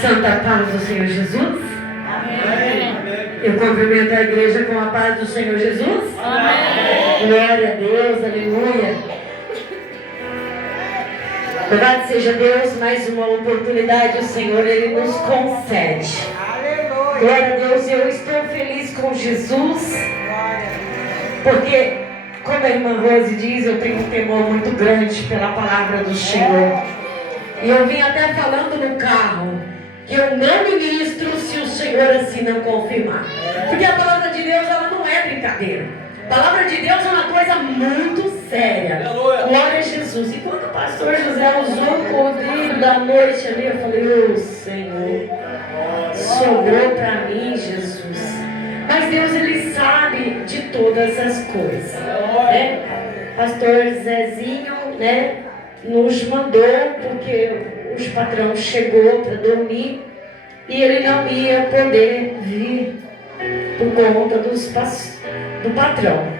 Santa paz do Senhor Jesus. Amém. Eu cumprimento a igreja com a paz do Senhor Jesus. Amém. Glória a Deus, aleluia. Louvado seja Deus, mais uma oportunidade o Senhor Ele nos concede. Aleluia. Glória a Deus, eu estou feliz com Jesus, porque, como a irmã Rose diz, eu tenho um temor muito grande pela palavra do Senhor. E eu vim até falando no carro que eu não ministro se o Senhor assim não confirmar. Porque a palavra de Deus, ela não é brincadeira. A palavra de Deus é uma coisa muito séria. Glória a Jesus. E quando o pastor José usou o cordeiro da noite ali, eu falei, Senhor, sobrou para mim, Jesus. Mas Deus, Ele sabe de todas as coisas, né? Pastor Zezinho, né, nos mandou, porque os patrão chegou para dormir e ele não ia poder vir por conta do patrão.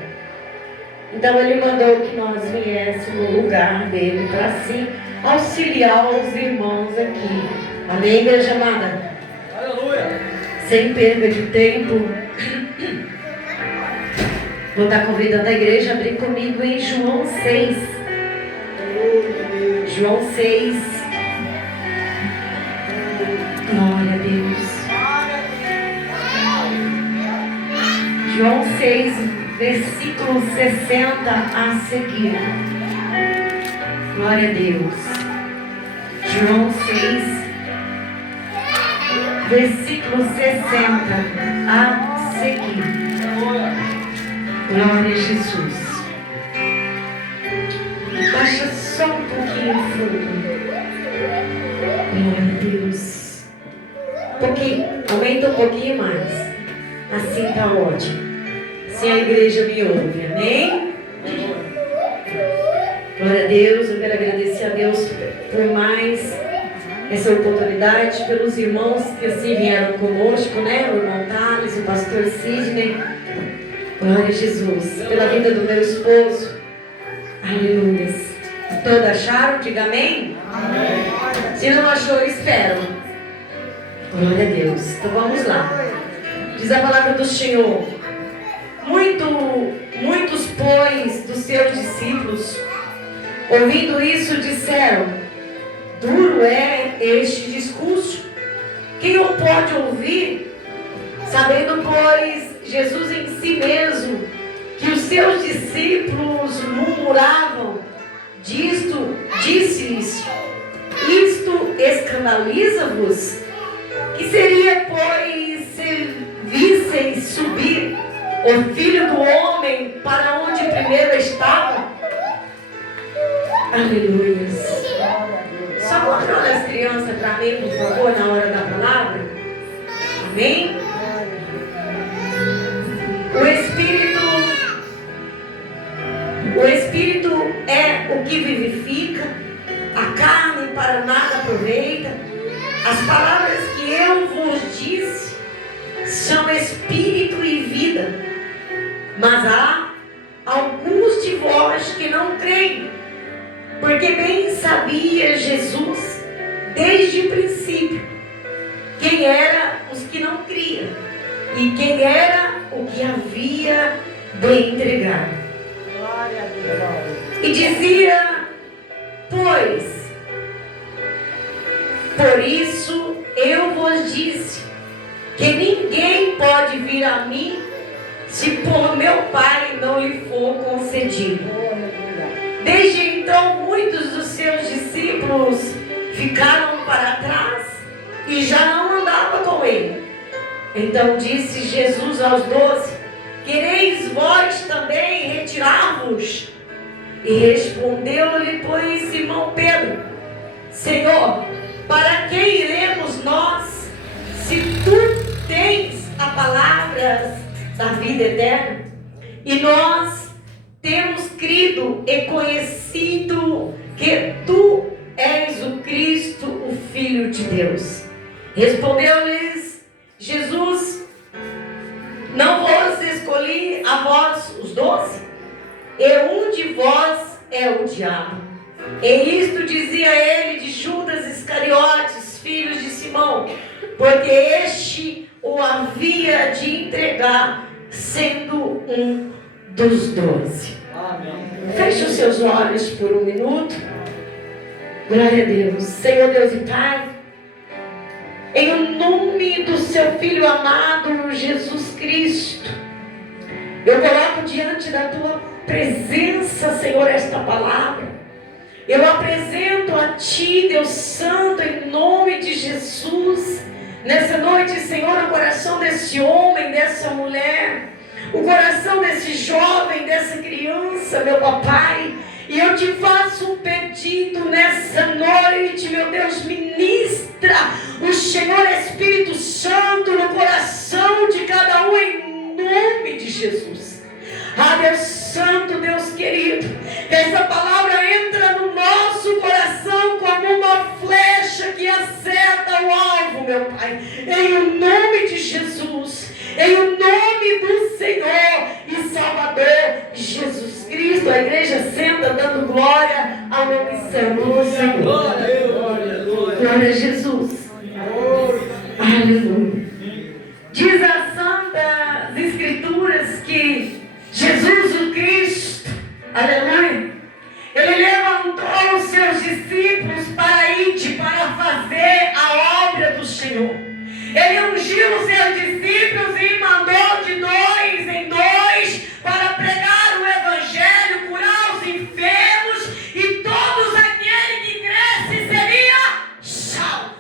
Então ele mandou que nós viéssemos no lugar dele para assim auxiliar os irmãos aqui. Amém, igreja amada? Aleluia. Sem perda de tempo, vou estar convidando a igreja a abrir comigo em João 6. João 6. Glória a Deus. João 6, versículo 60 a seguir. Glória a Deus. João 6, versículo 60 a seguir. Glória a Jesus. Baixa só um pouquinho o fundo. Glória a Deus. Um pouquinho, aumenta um pouquinho mais. Assim está ótimo. Assim a igreja me ouve, amém? Glória a Deus. Eu quero agradecer a Deus por mais essa oportunidade, pelos irmãos que assim vieram conosco, né? O irmão Thales, o pastor Sidney. Glória a Jesus. Pela vida do meu esposo. Aleluia. Todos acharam? Diga amém? Amém. Se não achou, espero. Glória a Deus. Então vamos lá. Diz a palavra do Senhor. Muitos, pois, dos seus discípulos, ouvindo isso, disseram: duro é este discurso. Quem o pode ouvir? Sabendo, pois, Jesus em si mesmo, que os seus discípulos murmuravam disto, disse-lhes: isto escandaliza-vos? Que seria, pois, se vissem subir o Filho do Homem para onde primeiro estava? Aleluia. Só controla as crianças para mim, por favor, na hora da palavra. Amém? O Espírito é o que vivifica, a carne para nada aproveita. As palavras que eu vos disse são Espírito e vida, mas há alguns de vós que não creem, porque bem sabia Jesus, desde o princípio, quem eram os que não criam e quem era o que havia de entregar. Glória a Deus. E dizia, pois, por isso eu vos disse, que ninguém pode vir a mim, se por meu Pai não lhe for concedido. Desde então, muitos dos seus discípulos ficaram para trás e já não andavam com ele. Então disse Jesus aos 12: quereis vós também retirar-vos? E respondeu-lhe, pois, Simão Pedro: Senhor, para quem iremos nós, se tu tens a palavra da vida eterna? E nós temos crido e conhecido que tu és o Cristo, o Filho de Deus. Respondeu-lhes Jesus: não vos escolhi a vós os 12? E um de vós é o diabo. E isto dizia ele de Judas Iscariotes, dos filhos de Simão, porque este o havia de entregar, sendo um dos 12. Amém. Feche os seus olhos por um minuto. Glória a Deus. Senhor Deus e Pai, em nome do seu Filho amado, Jesus Cristo, eu coloco diante da tua presença, Senhor, esta palavra. Eu apresento a Ti, Deus Santo, em nome de Jesus, nessa noite, Senhor, o coração desse homem, dessa mulher, o coração desse jovem, dessa criança, meu papai. E eu te faço um pedido nessa noite, meu Deus, ministra o Senhor Espírito Santo no coração de cada um, em nome de Jesus. Ah, Deus Santo, Deus querido, essa palavra entra no nosso coração como uma flecha que acerta o alvo, meu Pai, em nome de Jesus, em nome do Senhor e Salvador Jesus Cristo. A igreja senta dando glória ao nome santo do Senhor. Glória a Jesus. Aleluia. Diz as Santas Escrituras que Jesus o Cristo, aleluia, ele levantou os seus discípulos para ir, para fazer a obra do Senhor. Ele ungiu os seus discípulos e mandou de 2 em 2 para pregar o Evangelho, curar os enfermos, e todos aqueles que crescem seria salvo.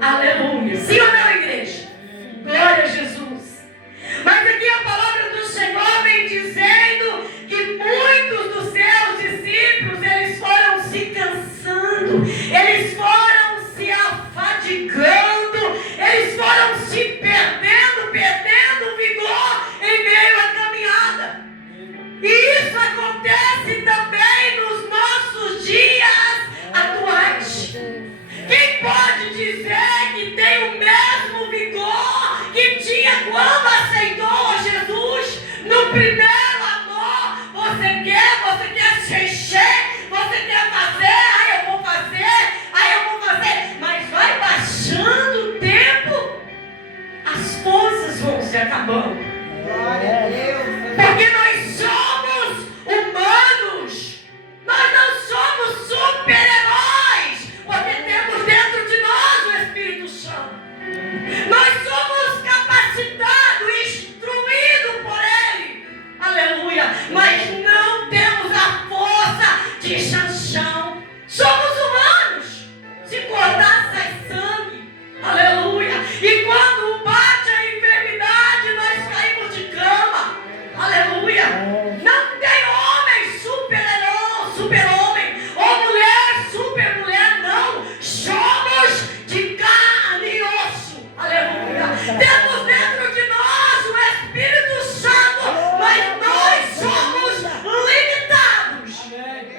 Aleluia. Sim ou não, igreja? Glória a Jesus. Mas aqui a palavra do Senhor vem dizendo que muitos dos seus discípulos, eles foram se cansando, eles foram se afadigando, eles foram se perdendo vigor em meio à caminhada. E isso acontece também nos nossos dias atuais. Quem pode dizer que tem o mesmo vigor que tinha quando aceitou Jesus no primeiro amor? Você quer se encher, você quer fazer, eu vou fazer, mas vai baixando o tempo, as forças vão se acabando. Glória a Deus. Porque nós somos humanos, nós não somos super-heróis, porque temos dentro de nós o Espírito Santo. Nós somos capacitados, instruídos por Ele, aleluia, mas não temos a força de Sansão. Somos humanos, se cortar sai sangue, aleluia, e quando bate a enfermidade nós caímos de cama, aleluia. Não tem homem super-homem, ou mulher super-mulher, não. Somos de carne e osso, aleluia. Temos dentro de nós o Espírito Santo, mas nós somos limitados,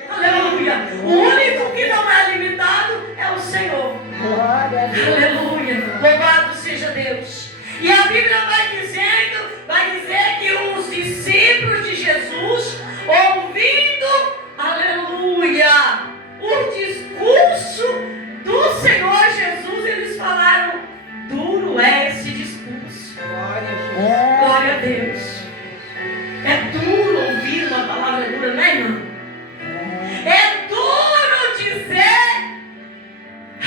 aleluia. O único que não é limitado é o Senhor, aleluia. Louvado seja Deus. E a Bíblia vai dizer que os discípulos de Jesus, ouvindo, aleluia, o discurso do Senhor Jesus, eles falaram: duro é esse discurso. Glória a Deus. É duro ouvir uma palavra dura, não é, irmão? É duro dizer,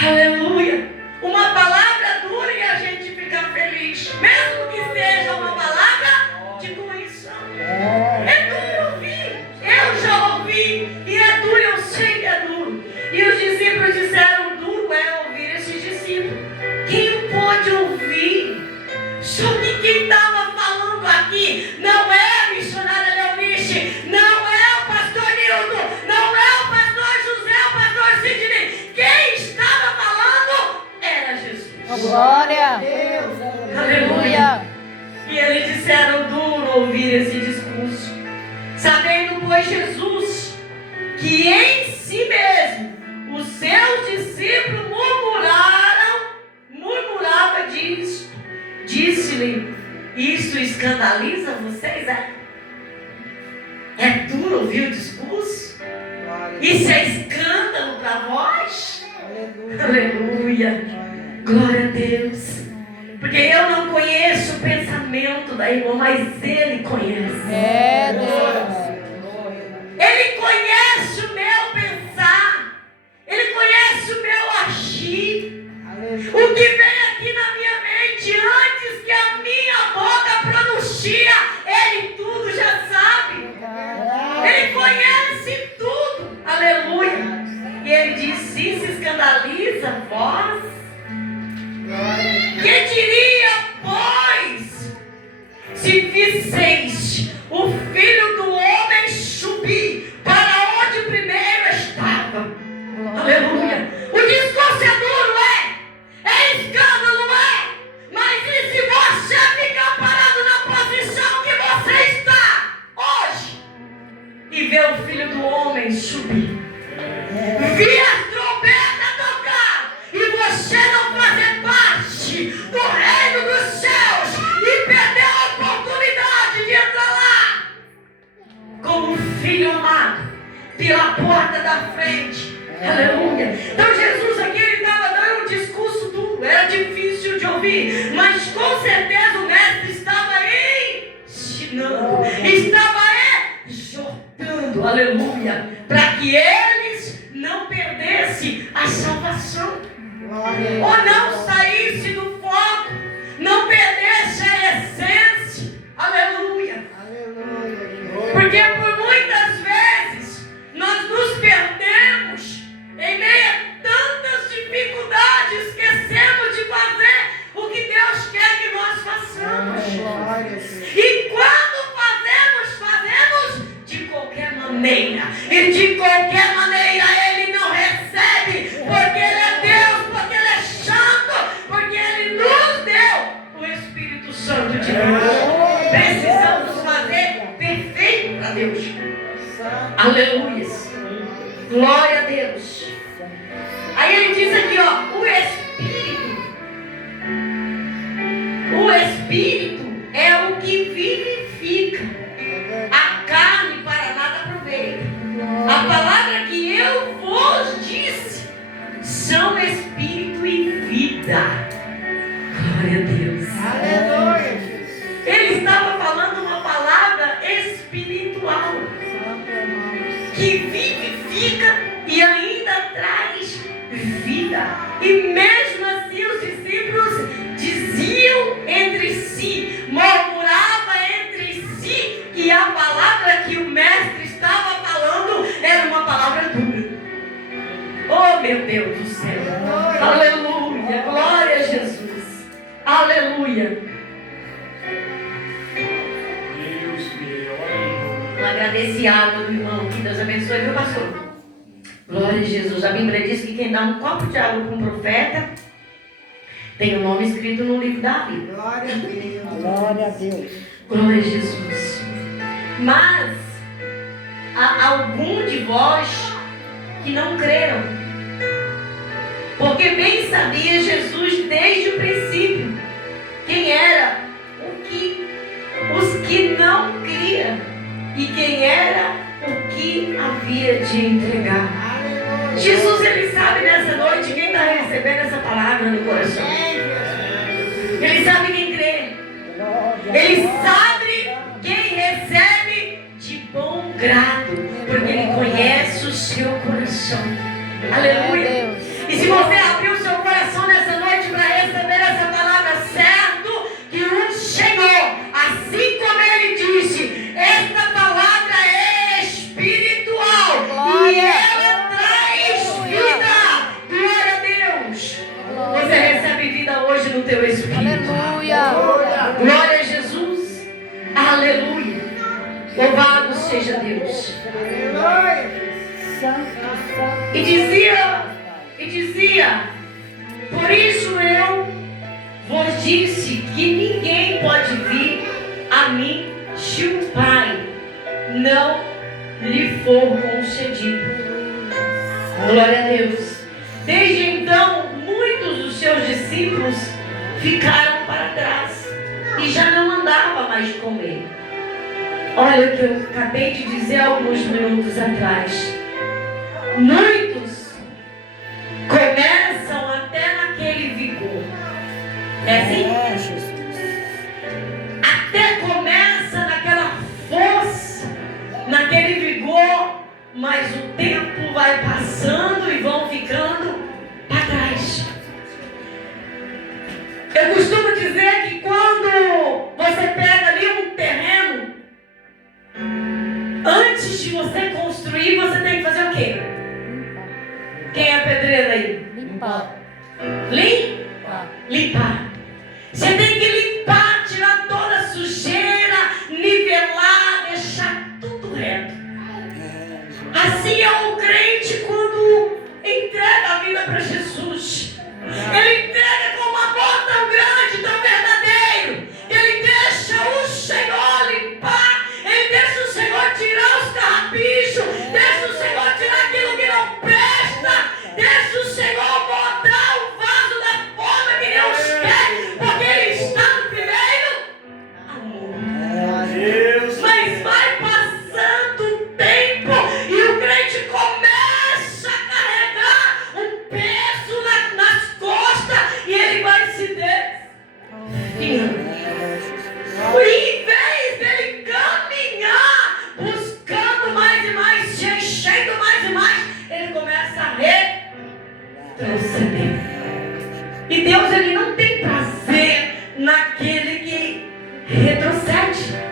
aleluia, uma palavra dura e a gente fica feliz, mesmo que seja uma palavra de correção. É duro ouvir, eu já ouvi, e é duro, eu sei que é duro. E os discípulos disseram: duro é ouvir esses discípulos. Quem pode ouvir? Só que quem estava falando aqui não é a missionária Leonice, não é o pastor Nildo, não é o pastor José, o pastor Sidney. Quem estava falando era Jesus. Glória a Deus. Aleluia. E eles disseram: duro ouvir esse discurso, sabendo, pois, Jesus, que em si mesmo os seus discípulos murmurava disso. Disse-lhe: isso escandaliza vocês, é? É duro ouvir o discurso? Isso é escândalo para vós? Aleluia. Aleluia. Glória a Deus. Porque eu não conheço o pensamento da irmã, mas Ele conhece. É, Deus. Ele conhece o meu pensar. Ele conhece o meu agir. O que vem aqui na minha mente antes que a minha boca pronuncia, Ele tudo já sabe. Ele conhece tudo. Aleluia. E Ele diz: se escandaliza vós, que diria, pois, se visseis o Filho do Homem subir para onde primeiro estava? Aleluia. O discurso é duro, é escândalo, mas e se você ficar parado na posição que você está hoje e ver o Filho do Homem subir, vir as trombetas tocar e você não fazer parte do reino dos céus e perder a oportunidade de entrar lá como um filho amado pela porta da frente? Aleluia. Então Jesus aqui, ele estava dando um discurso duro, era difícil de ouvir, mas com certeza o mestre estava ensinando, estava exortando, aleluia, para que eles não perdessem a salvação, ou não saísse do foco, não perdesse a essência, aleluia. Porque por muitas vezes nós nos perdemos em meio a tantas dificuldades, esquecemos de fazer o que Deus quer que nós façamos. E quando fazemos de qualquer maneira. E de qualquer maneira Ele não recebe, porque Ele é Deus, porque Ele é santo, porque Ele nos deu o Espírito Santo de Deus. Precisamos fazer perfeito para Deus. Aleluia. Glória a Deus. Aí ele diz aqui, ó, o Espírito é o que vivifica. A carne para nada aproveita. A palavra que eu vos disse são Espírito e vida. Glória a Deus. Aleluia. Ele estava falando uma palavra espiritual que vivifica e ainda traz vida. E mesmo assim os discípulos diziam entre si, murmuravam entre si, que a palavra que o mestre estava falando era uma palavra dura. Oh, meu Deus do céu. Aleluia. Glória a Jesus. Aleluia. Agradecer a água do irmão. Que Deus abençoe, viu, pastor? Glória a Jesus. A Bíblia diz que quem dá um copo de água para um profeta tem o nome escrito no livro da vida. Glória a Deus. Glória a Deus. Glória a Jesus. Mas há algum de vós que não creram, porque bem sabia Jesus desde o princípio quem era os que não criam e quem era o que havia de entregar. Jesus, ele sabe nessa noite quem está recebendo essa palavra no coração. Ele sabe quem crê. Ele sabe quem recebe de bom grado, porque ele conhece o seu coração. Aleluia. E se você abrir o seu coração nessa noite para receber essa palavra, certo que o Senhor, assim como ele disse, esta palavra é espiritual. Glória. E ela traz vida. Glória a Deus. Você recebe vida hoje no teu espírito. Aleluia. Glória a Jesus. Aleluia. Louvado seja Deus. E dizia, por isso eu vos disse que ninguém pode vir a mim se o Pai não lhe for concedido. Glória a Deus. Desde então, muitos dos seus discípulos ficaram para trás e já não andava mais com ele. Olha o que eu acabei de dizer alguns minutos atrás. Muitos começam até naquele vigor, É assim? É, Jesus. Até começa naquela força, naquele vigor, mas o tempo vai passando e vão ficando para trás. Eu costumo dizer que quando você pega ali um terreno, antes de você construir, você tem que fazer o quê? Quem é pedreiro aí? Limpar. Limpar. Você tem que limpar, tirar toda a sujeira, nivelar, deixar tudo reto. Assim é o crente quando entrega a vida para Jesus. Ele entrega com um amor tão grande, tão verdadeiro. Ele deixa o Senhor limpar. Ele deixa o Senhor tirar os carrapichos. Deixa o Senhor tirar aquilo que não presta. Deixa o Senhor botar o vaso da forma que Deus quer. Porque Ele está no primeiro amor. Mas vai passando o tempo e o crente começa a carregar um peso nas costas e ele vai se desviando. E em vez dele caminhar, buscando mais e mais, se enchendo mais e mais, ele começa a retroceder. E Deus, ele não tem prazer naquele que retrocede.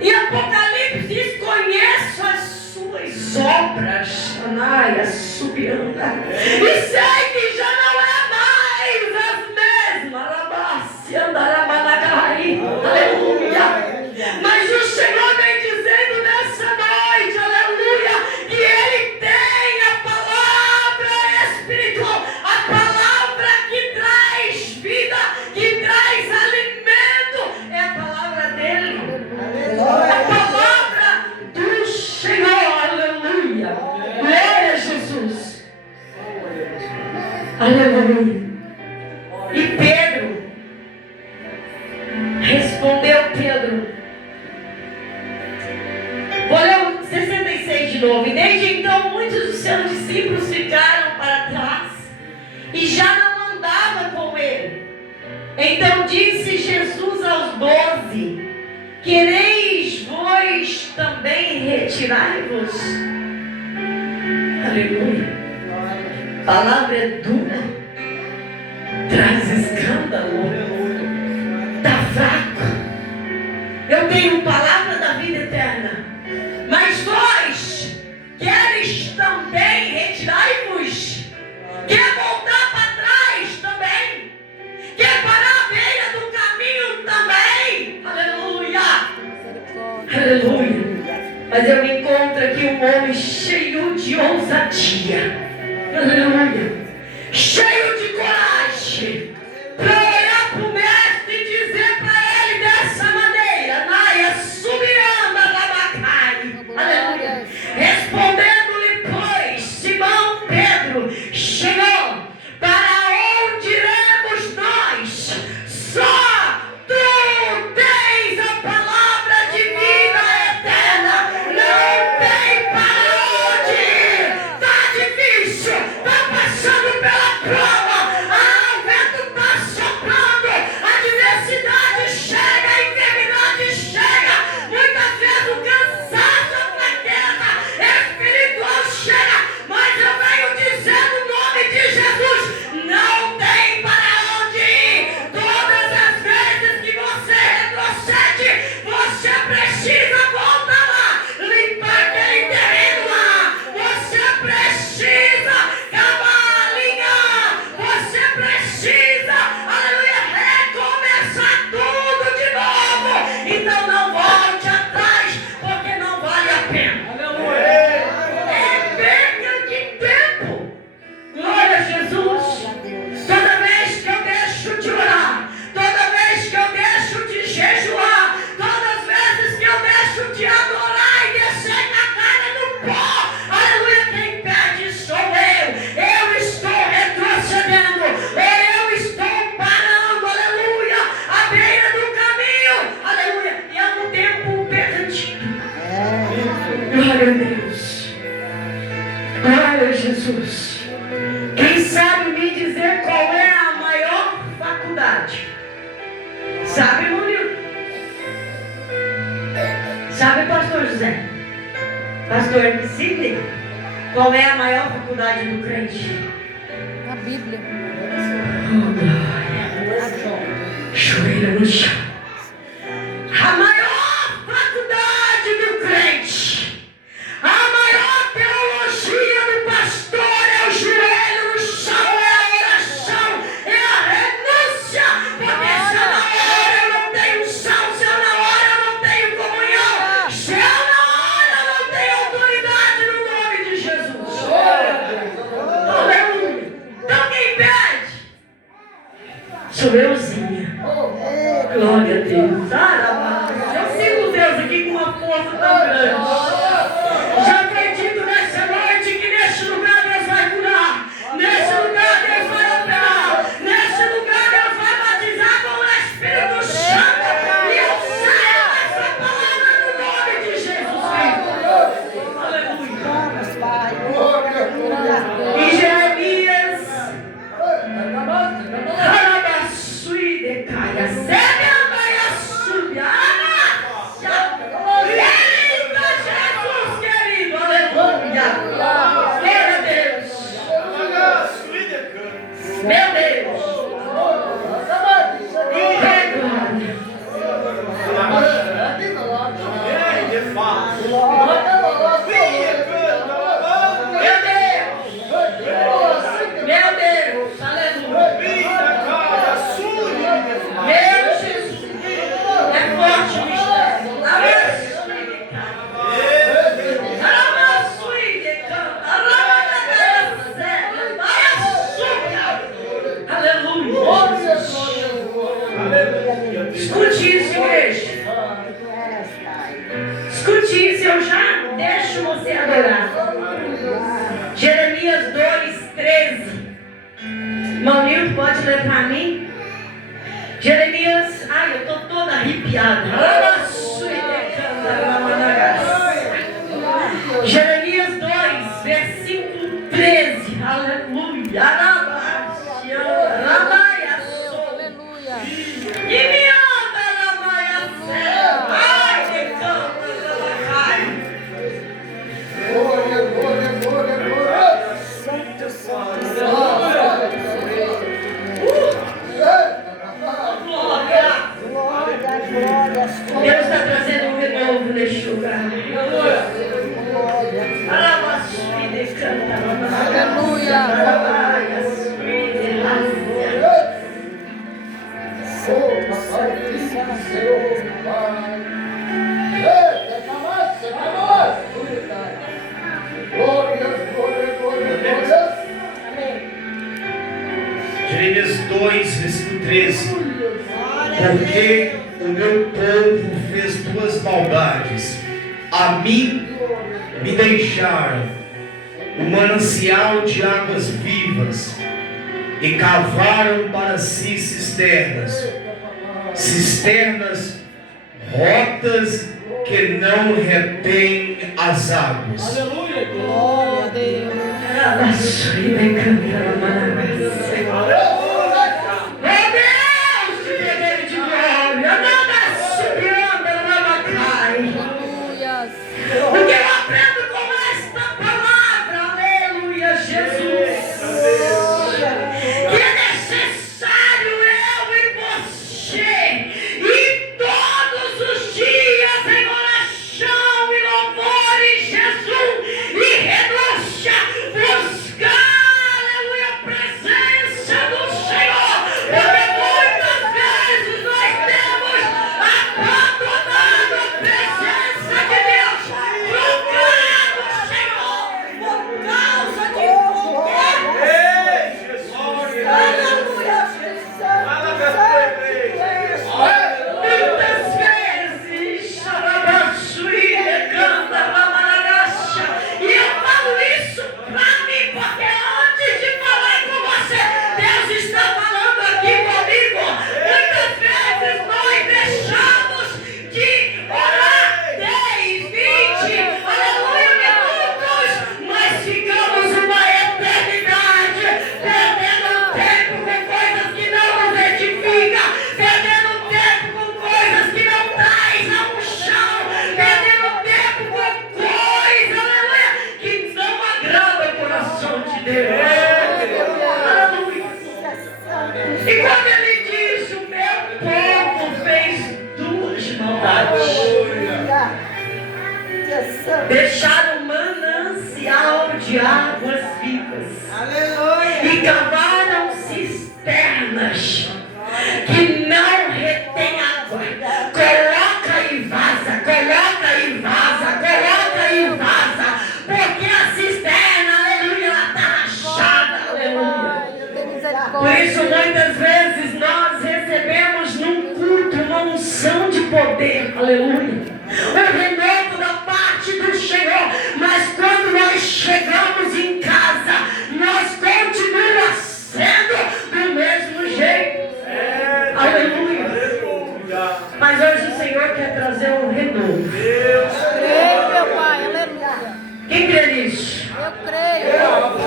E Apocalipse diz: conheço as suas obras, Anaia, Subianda, e sei que já não é mais as mesmas, Arabasse, Andaramanacai, aleluia. Mas o Senhor vem dizendo nessa noite, aleluia, que Ele tem a palavra espiritual, a palavra que traz vida, que traz alimento, é a palavra dele. A palavra do Senhor, aleluia. Glória a Jesus. Aleluia. E Pedro respondeu, vou ler o 66 de novo. E desde então muitos dos seus discípulos ficaram para trás e já não andavam com ele. Então disse Jesus aos 12: quereis vós também retirai-vos? Aleluia. A palavra é dura, traz escândalo, está fraco. Eu tenho palavra da vida eterna, mas vós queres também retirai-vos? Quer voltar para trás também? Quer parar à beira do caminho também? Aleluia. Aleluia. Mas eu me encontro aqui um homem cheio de ousadia. Aleluia. Cheio de coragem. Para olhar para o mestre e dizer para ele dessa maneira: Naia, subiranda Rabacai. Aleluia. Respondendo-lhe, pois, Simão Pedro, Senhor, para onde iremos nós? Só tu tens a palavra de vida eterna. Não tem para onde. Está difícil, está passando Sabe, Murilo? Sabe, pastor José? Pastor Sidney? Qual é a maior faculdade do crente? A Bíblia. Oh, glória. Joelho no chão. A maior faculdade do crente, a maior teologia do pastor é o joelho no chão, é a oração, é a renúncia. Porque se eu na hora eu não tenho unção, se eu na hora eu não tenho comunhão, se eu na hora eu não tenho autoridade no nome de Jesus. Aleluia. Então quem pede? Sou euzinha. Glória a Deus. Eu sinto Deus aqui com uma força tão grande. Já acredito nessa noite que nesse lugar Deus vai curar. Nesse lugar Deus vai operar. Nesse lugar Deus vai batizar com o Espírito Santo. E eu saio essa palavra no nome de Jesus Cristo. Aleluia. Em Jeremias, Arabaçui de Caia, Sébia, Maia, Súbia, Eita, Jesus querido, aleluia. Glória a Deus. Meu Deus. Meu Deus, aleluia. Meu Jesus, é forte o mistério. Aleluia. Escute isso, igreja. Escute isso, eu já deixo você adorar. Jeremias 2:13. Maurinho, pode ler para mim? Jeremias, ai, eu estou toda arrepiada. Jeremias 2, versículo 13. Aleluia. Aleluia. E me anda na maia céu. Ai, que canta, Deus está trazendo um renovo neste lugar. Jeremias 2, versículo 13. Porque o meu povo fez duas maldades. A mim me deixaram o manancial de águas vivas e cavaram para si cisternas rotas que não retêm as águas. Aleluia. Glória a Deus. Porque eu aprendo com esta palavra, aleluia, Jesus, que é necessário eu e você, e todos os dias em oração e louvor em Jesus, e renúncia, buscar, aleluia, a presença verdade. Deixaram um manancial de águas vivas. Aleluia. E cavaram cisternas que não retém água. Coloca e vaza, coloca e vaza, coloca e vaza. Porque a cisterna, aleluia, ela está rachada, aleluia. Por isso, muitas vezes, nós recebemos num culto uma unção de poder, aleluia. O renovo da parte do Senhor. Mas quando nós chegamos em casa, nós continuamos sendo do mesmo jeito. Aleluia. Mas hoje o Senhor quer trazer um renovo. Eu creio, meu Pai, aleluia. Quem crê nisso? Eu creio.